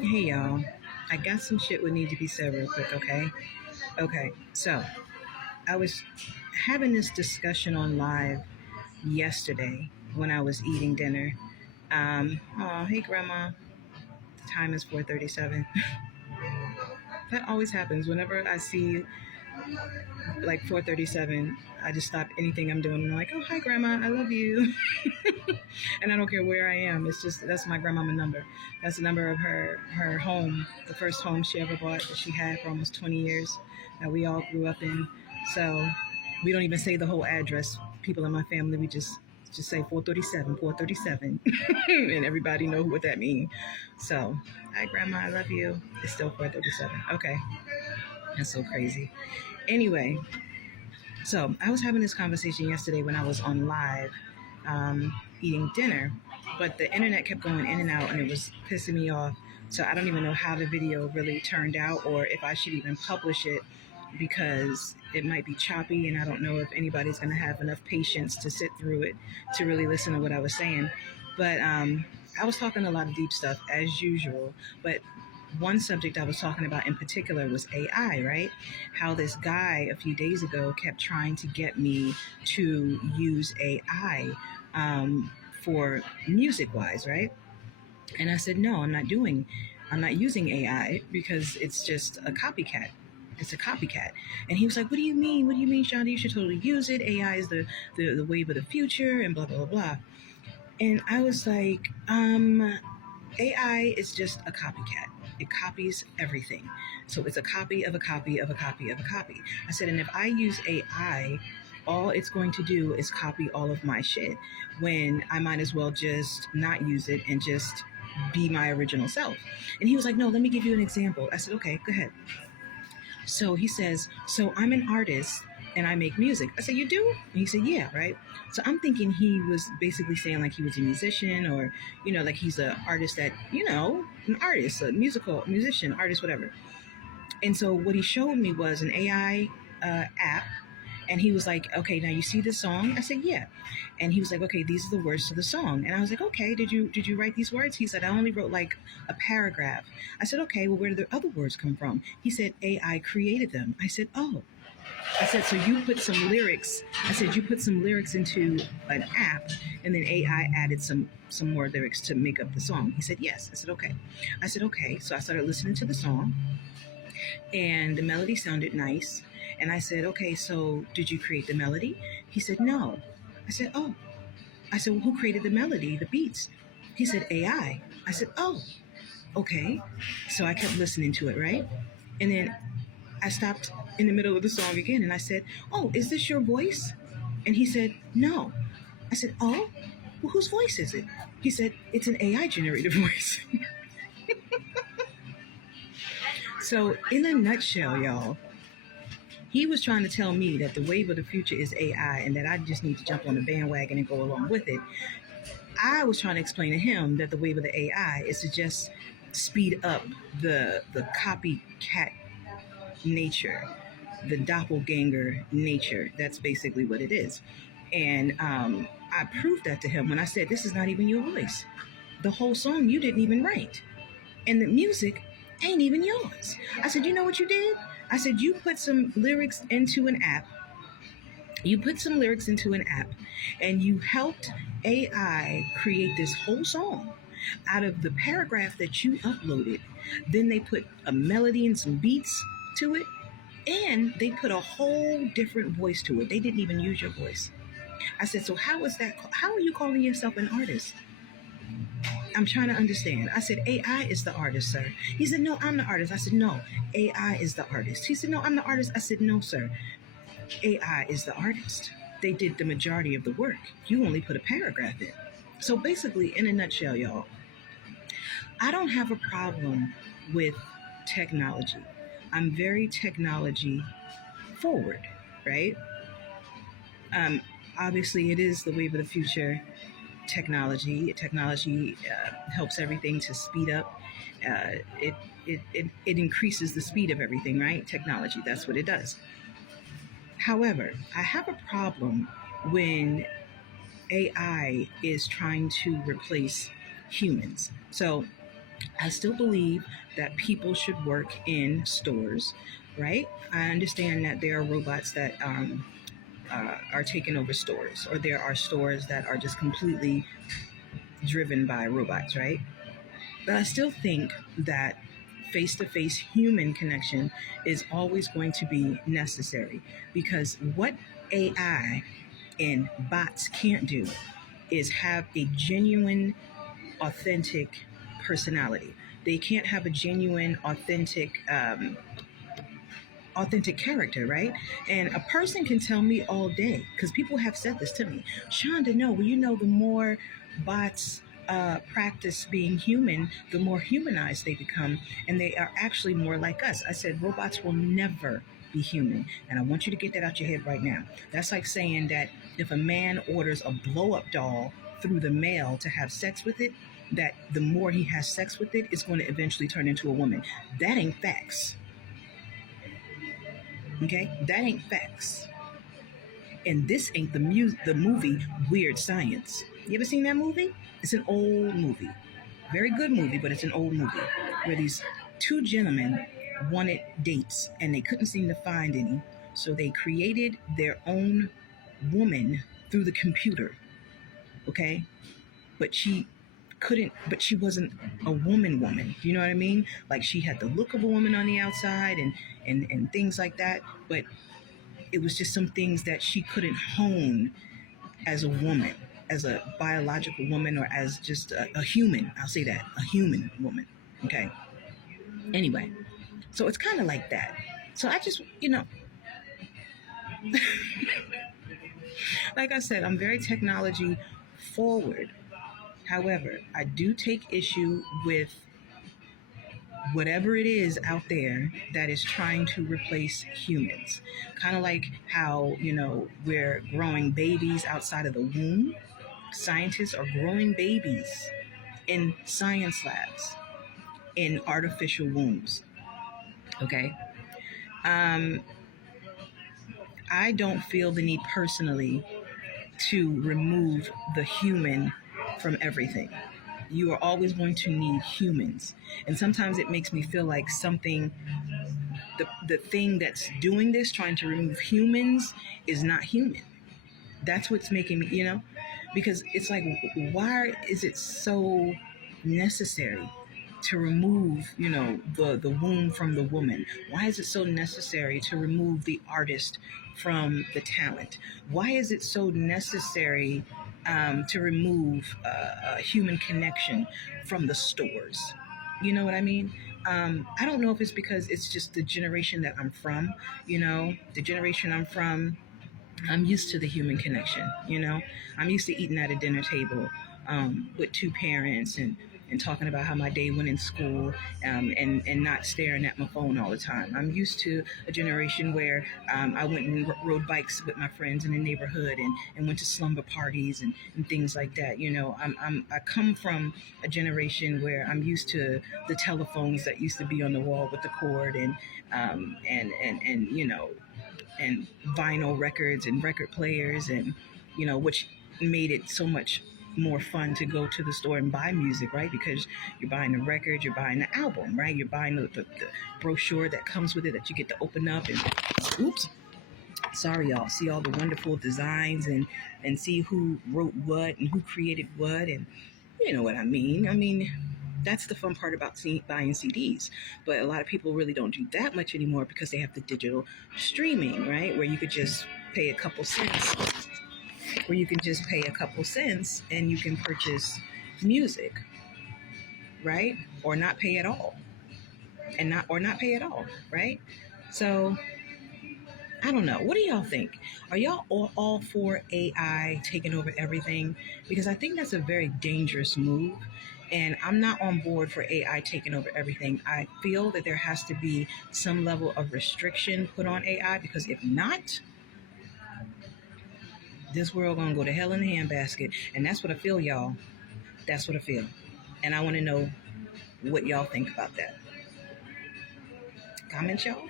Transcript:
Hey y'all, I got some shit would need to be said real quick, okay? Okay, so I was having this discussion on live yesterday when I was eating dinner. Oh, hey grandma, the time is 4:37. That always happens whenever I see like 4:37. I just stop anything I'm doing and I'm like, oh hi grandma, I love you. And I don't care where I am. It's just that's my grandmama number. That's the number of her home, the first home she ever bought that she had for almost 20 years that we all grew up in. So we don't even say the whole address. People in my family, we just say 437, 437, and everybody know what that means. So, hi grandma, I love you. It's still 437. Okay, that's so crazy. Anyway, so I was having this conversation yesterday when I was on live eating dinner, but the internet kept going in and out and it was pissing me off. So I don't even know how the video really turned out or if I should even publish it because it might be choppy and I don't know if anybody's going to have enough patience to sit through it to really listen to what I was saying. But I was talking a lot of deep stuff as usual, but one subject I was talking about in particular was AI, right? How this guy a few days ago kept trying to get me to use AI for music wise, right? And I said, no, I'm not using AI because it's just a copycat. It's a copycat. And he was like, what do you mean? What do you mean, Shanda? You should totally use it. AI is the wave of the future and blah, blah, blah, blah. And I was like, AI is just a copycat. It copies everything. So it's a copy of a copy of a copy of a copy. I said, and if I use AI, all it's going to do is copy all of my shit when I might as well just not use it and just be my original self. And he was like, no, let me give you an example. I said, okay, go ahead. So he says, so I'm an artist and I make music. I said, you do? And he said, yeah, right? So I'm thinking he was basically saying like he was a musician or, like he's an artist that, an artist, a musician, artist, whatever. And so what he showed me was an AI app. And he was like, okay, now you see this song? I said, yeah. And he was like, okay, these are the words to the song. And I was like, okay, did you write these words? He said, I only wrote like a paragraph. I said, okay, well, where did the other words come from? He said, AI created them. I said, oh. I said, so you put some lyrics. I said, you put some lyrics into an app and then AI added some more lyrics to make up the song. He said, yes. I said, okay. I said, okay. So I started listening to the song and the melody sounded nice. And I said, okay, so did you create the melody? He said, no. I said, oh. I said, well, who created the melody, the beats? He said, AI. I said, oh, okay. So I kept listening to it, right? And then I stopped in the middle of the song again and I said, oh, is this your voice? And he said, no. I said, oh, well, whose voice is it? He said, it's an AI generated voice. So in a nutshell, y'all, he was trying to tell me that the wave of the future is AI and that I just need to jump on the bandwagon and go along with it. I was trying to explain to him that the wave of the AI is to just speed up the copycat nature, the doppelganger nature. That's basically what it is. And I proved that to him when I said, this is not even your voice. The whole song you didn't even write. And the music ain't even yours. I said, you know what you did? I said, you put some lyrics into an app. You put some lyrics into an app and you helped AI create this whole song out of the paragraph that you uploaded. Then they put a melody and some beats to it. And they put a whole different voice to it. They didn't even use your voice. I said, so how is that? How are you calling yourself an artist? I'm trying to understand. I said, AI is the artist, sir. He said, no, I'm the artist. I said, no, AI is the artist. He said, no, I'm the artist. I said, no, sir. AI is the artist. They did the majority of the work. You only put a paragraph in. So basically, in a nutshell, y'all, I don't have a problem with technology. I'm very technology forward, right? Obviously, it is the wave of the future. Technology helps everything to speed up. It increases the speed of everything, right? Technology, that's what it does. However, I have a problem when AI is trying to replace humans. So I still believe that people should work in stores, right? I understand that there are robots that are taking over stores, or there are stores that are just completely driven by robots, right? But I still think that face to face human connection is always going to be necessary, because what AI and bots can't do is have a genuine, authentic personality. They can't have a genuine, authentic character, right? And a person can tell me all day, because people have said this to me, Shonda, no, well, the more bots practice being human, the more humanized they become, and they are actually more like us. I said, robots will never be human. And I want you to get that out your head right now. That's like saying that if a man orders a blow up doll through the mail to have sex with it, that the more he has sex with it, it's going to eventually turn into a woman. That ain't facts. Okay, that ain't facts. And this ain't the movie Weird Science. You ever seen that movie? It's an old movie, very good movie, but it's an old movie where these two gentlemen wanted dates and they couldn't seem to find any, so they created their own woman through the computer. Okay, but she wasn't a woman. You know what I mean? Like, she had the look of a woman on the outside, and things like that, but it was just some things that she couldn't hone as a woman, as a biological woman, or as just a human. I'll say that, a human woman. Okay. Anyway, so it's kind of like that. So I just, like I said, I'm very technology forward. However, I do take issue with whatever it is out there that is trying to replace humans. Kind of like how, we're growing babies outside of the womb. Scientists are growing babies in science labs, in artificial wombs. Okay. Um, I don't feel the need personally to remove the human from everything. You are always going to need humans. And sometimes it makes me feel like the thing that's doing this, trying to remove humans, is not human. That's what's making me, because it's like, why is it so necessary to remove, the womb from the woman? Why is it so necessary to remove the artist from the talent? Why is it so necessary to remove human connection from the stores? You know what I mean? I don't know if it's because it's just the generation that I'm from. The generation I'm from, I'm used to the human connection. I'm used to eating at a dinner table with two parents, and talking about how my day went in school, and not staring at my phone all the time. I'm used to a generation where I went and rode bikes with my friends in the neighborhood, and went to slumber parties, and things like that. I come from a generation where I'm used to the telephones that used to be on the wall with the cord, and vinyl records and record players, and which made it so much more fun to go to the store and buy music, right? Because you're buying the record, you're buying the album, right? You're buying the brochure that comes with it, that you get to open up and, oops, sorry y'all, see all the wonderful designs, and see who wrote what and who created what, and you know what I mean. That's the fun part about buying CDs. But a lot of people really don't do that much anymore, because they have the digital streaming, right? Where you could just pay a couple cents, and you can purchase music, right? Or not pay at all, right? So I don't know. What do y'all think? Are y'all all for AI taking over everything? Because I think that's a very dangerous move. And I'm not on board for AI taking over everything. I feel that there has to be some level of restriction put on AI, because if not, this world gonna go to hell in a handbasket. And that's what I feel, y'all. That's what I feel. And I want to know what y'all think about that. Comment, y'all.